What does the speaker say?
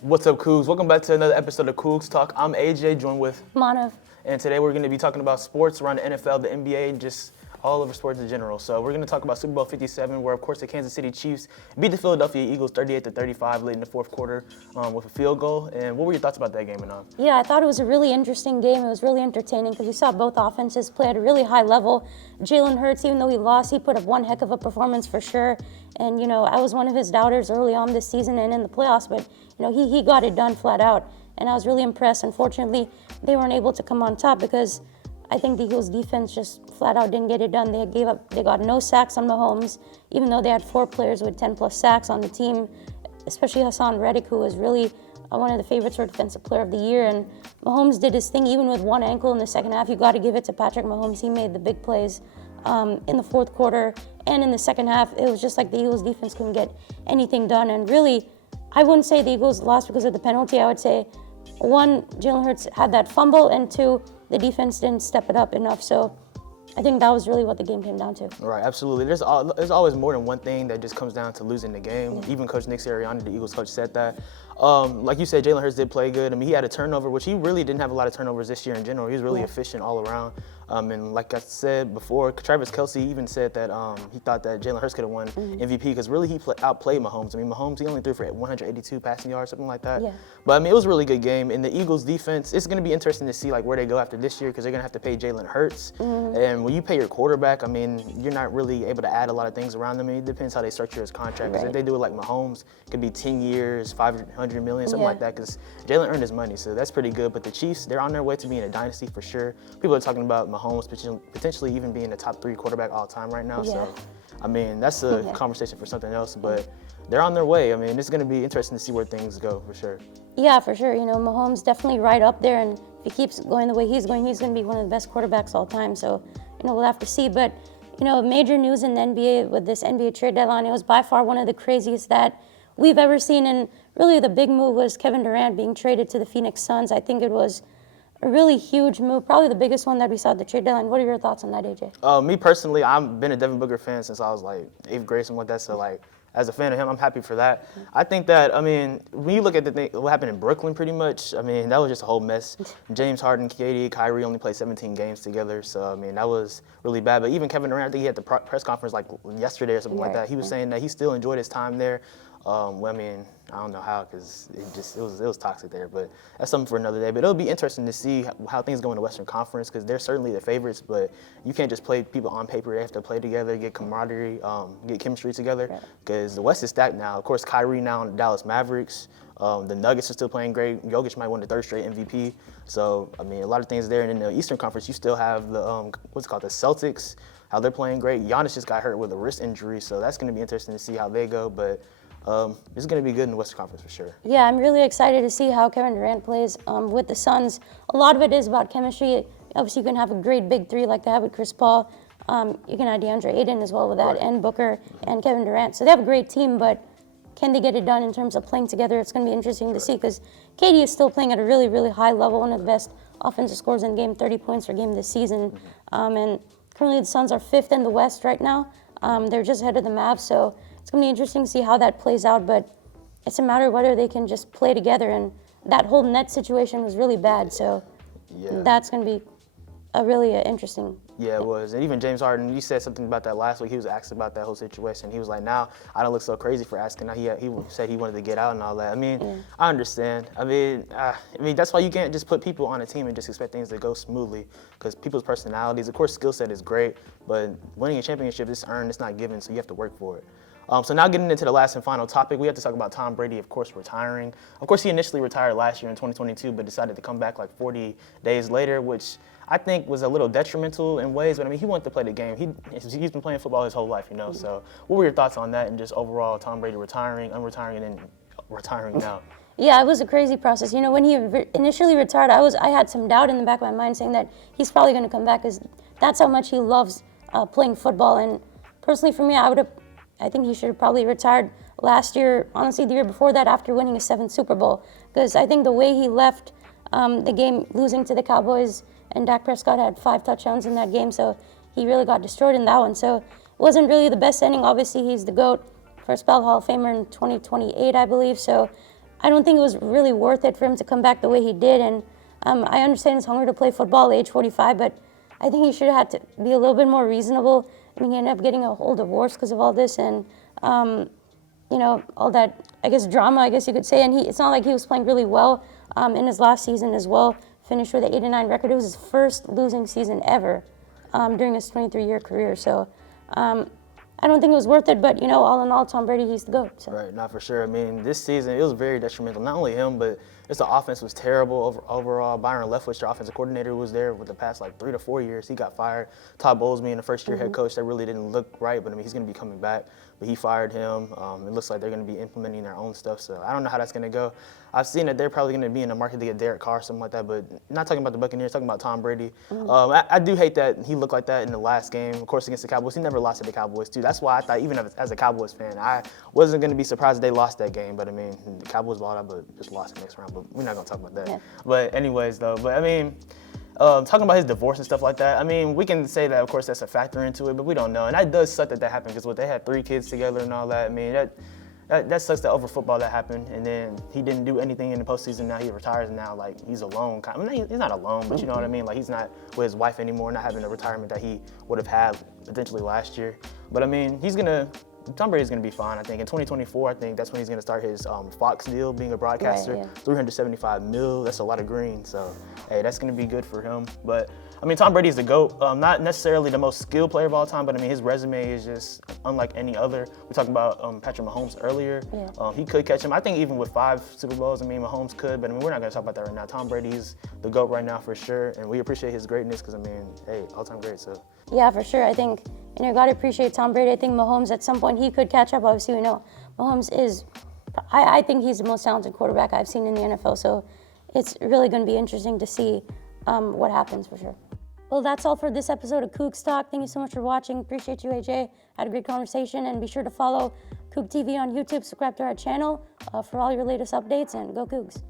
What's up, Cougs? Welcome back to another episode of Cougs Talk. I'm AJ, joined with Manav. and today we're going to be talking about sports around the NFL, the NBA, and just all over sports in general. So we're going to talk about Super Bowl 57, where of course the Kansas City Chiefs beat the Philadelphia Eagles 38-35 late in the fourth quarter with a field goal. And what were your thoughts about that game, Anand? Yeah, I thought it was a really interesting game. It was really entertaining because we saw both offenses play at a really high level. Jalen Hurts, even though he lost, he put up one heck of a performance for sure. And, I was one of his doubters early on this season and in the playoffs, but, he got it done flat out. And I was really impressed. Unfortunately, they weren't able to come on top because I think the Eagles defense just flat out didn't get it done. They got no sacks on Mahomes, even though they had 4 players with 10 plus sacks on the team, especially Hassan Reddick, who was really one of the favorites for Defensive Player of the Year. And Mahomes did his thing, even with one ankle in the second half. You got to give it to Patrick Mahomes. He made the big plays in the fourth quarter and in the second half. It was just like the Eagles defense couldn't get anything done. And really, I wouldn't say the Eagles lost because of the penalty. I would say, 1, Jalen Hurts had that fumble, and 2, the defense didn't step it up enough. So I think that was really what the game came down to. Right, absolutely. There's always more than one thing that just comes down to losing the game. Yeah. Even Coach Nick Sirianni, the Eagles coach, said that. Like you said, Jalen Hurts did play good. I mean, he had a turnover, which he really didn't have a lot of turnovers this year in general. He was really efficient all around. And like I said before, Travis Kelce even said that he thought that Jalen Hurts could have won MVP because really he outplayed Mahomes. I mean, Mahomes, he only threw for 182 passing yards, something like that. Yeah. But I mean, it was a really good game. And the Eagles defense, it's going to be interesting to see like where they go after this year because they're going to have to pay Jalen Hurts. And when you pay your quarterback, I mean, you're not really able to add a lot of things around them. I mean, it depends how they structure his contract. Because if they do it like Mahomes, it could be 10 years, $500 million, something like that. Because Jalen earned his money, so that's pretty good. But the Chiefs, they're on their way to being a dynasty for sure. People are talking about Mahomes potentially even being the top 3 quarterback all time right now. Yeah. So, I mean, that's a conversation for something else. But they're on their way. I mean, it's going to be interesting to see where things go for sure. Yeah, for sure. Mahomes definitely right up there, and if he keeps going the way he's going to be one of the best quarterbacks all time. So, we'll have to see. But, major news in the NBA with this NBA trade deadline, it was by far one of the craziest that we've ever seen. And really the big move was Kevin Durant being traded to the Phoenix Suns. I think it was a really huge move, probably the biggest one that we saw at the trade deadline. What are your thoughts on that, AJ? Me personally, I've been a Devin Booker fan since I was like 8th grade, something like that. So like, as a fan of him, I'm happy for that. I think that, I mean, when you look at what happened in Brooklyn pretty much, I mean, that was just a whole mess. James Harden, KD, Kyrie only played 17 games together. So, I mean, that was really bad. But even Kevin Durant, I think he had the press conference like yesterday or something like that. He was saying that he still enjoyed his time there. Well, I mean, I don't know how because it was toxic there, but that's something for another day. But it'll be interesting to see how things go in the Western Conference because they're certainly the favorites, but you can't just play people on paper. They have to play together, get camaraderie, get chemistry together because the West is stacked now. Of course, Kyrie now in the Dallas Mavericks. The Nuggets are still playing great. Jokic might win the 3rd straight MVP. So, I mean, a lot of things there. And in the Eastern Conference, you still have the, the Celtics, how they're playing great. Giannis just got hurt with a wrist injury, so that's going to be interesting to see how they go. But it's going to be good in the Western Conference for sure. Yeah, I'm really excited to see how Kevin Durant plays with the Suns. A lot of it is about chemistry. Obviously, you can have a great big 3 like they have with Chris Paul. You can add DeAndre Ayton as well with that, and Booker and Kevin Durant. So they have a great team, but can they get it done in terms of playing together? It's going to be interesting to see because KD is still playing at a really, really high level, one of the best offensive scores in game, 30 points per game this season. And currently the Suns are 5th in the West right now. They're just ahead of the Mavs, so it's going to be interesting to see how that plays out, but it's a matter of whether they can just play together, and that whole net situation was really bad, so that's going to be a really interesting. Yeah, it was. And even James Harden, you said something about that last week. He was asked about that whole situation. He was like, now I don't look so crazy for asking. Now he said he wanted to get out and all that. I mean, I understand. I mean, that's why you can't just put people on a team and just expect things to go smoothly because people's personalities, of course, skill set is great, but winning a championship is earned, it's not given, so you have to work for it. So now getting into the last and final topic, we have to talk about Tom Brady, of course, retiring. Of course, he initially retired last year in 2022, but decided to come back like 40 days later, which I think was a little detrimental in ways. But I mean, he wanted to play the game. He's been playing football his whole life, So what were your thoughts on that and just overall Tom Brady retiring, unretiring, and then retiring now? Yeah, it was a crazy process. When he initially retired, I had some doubt in the back of my mind saying that he's probably going to come back because that's how much he loves playing football. And personally for me, I think he should have probably retired last year, honestly the year before that after winning a 7th Super Bowl. Because I think the way he left the game losing to the Cowboys, and Dak Prescott had 5 touchdowns in that game, so he really got destroyed in that one. So it wasn't really the best ending. Obviously, he's the GOAT, first ballot Hall of Famer in 2028, I believe. So I don't think it was really worth it for him to come back the way he did. And I understand he's hungry to play football at age 45, but I think he should have had to be a little bit more reasonable. I mean, he ended up getting a whole divorce because of all this and, you know, all that, I guess, drama, I guess you could say. And it's not like he was playing really well in his last season as well. Finished with an 8-9 record. It was his first losing season ever during his 23-year career. So I don't think it was worth it, but, you know, all in all, Tom Brady, he's the GOAT. So. Right, not for sure. I mean, this season, it was very detrimental. Not only him, but just the offense was terrible overall. Byron Leftwich, their offensive coordinator, who was there with the past, 3 to 4 years. He got fired. Todd Bowles being the first-year head coach, that really didn't look right, but, I mean, he's going to be coming back. But he fired him. It looks like they're going to be implementing their own stuff, so I don't know how that's going to go. I've seen that they're probably going to be in the market to get Derek Carr or something like that, but not talking about the Buccaneers, talking about Tom Brady. I do hate that he looked like that in the last game, of course, against the Cowboys. He never lost to the Cowboys, too. That's why I thought, even as a Cowboys fan, I wasn't going to be surprised if they lost that game, but, I mean, the Cowboys balled out, but just lost the next round, but we're not going to talk about that. Yeah. But anyways, though, I mean, talking about his divorce and stuff like that, I mean, we can say that, of course, that's a factor into it, but we don't know. And that does suck that happened because they had 3 kids together and all that. I mean, that sucks that over football that happened. And then he didn't do anything in the postseason. Now he retires and now, he's alone. I mean, he's not alone, but you know what I mean? He's not with his wife anymore, not having a retirement that he would have had potentially last year. But, I mean, Tom Brady's going to be fine, I think. In 2024, I think that's when he's going to start his Fox deal, being a broadcaster. Right, yeah. $375 million, that's a lot of green. So, hey, that's going to be good for him. But, I mean, Tom Brady's the GOAT. Not necessarily the most skilled player of all time, but, I mean, his resume is just unlike any other. We talked about Patrick Mahomes earlier. Yeah. He could catch him. I think even with 5 Super Bowls, I mean, Mahomes could. But, I mean, we're not going to talk about that right now. Tom Brady's the GOAT right now for sure. And we appreciate his greatness because, I mean, hey, all-time great. So. Yeah, for sure. I think, you know, you got to appreciate Tom Brady. I think Mahomes, at some point, he could catch up. Obviously, we know Mahomes is, I think he's the most talented quarterback I've seen in the NFL. So it's really going to be interesting to see what happens for sure. Well, that's all for this episode of Cougs Talk. Thank you so much for watching. Appreciate you, AJ. Had a great conversation. And be sure to follow Coug TV on YouTube. Subscribe to our channel for all your latest updates. And go Cougs.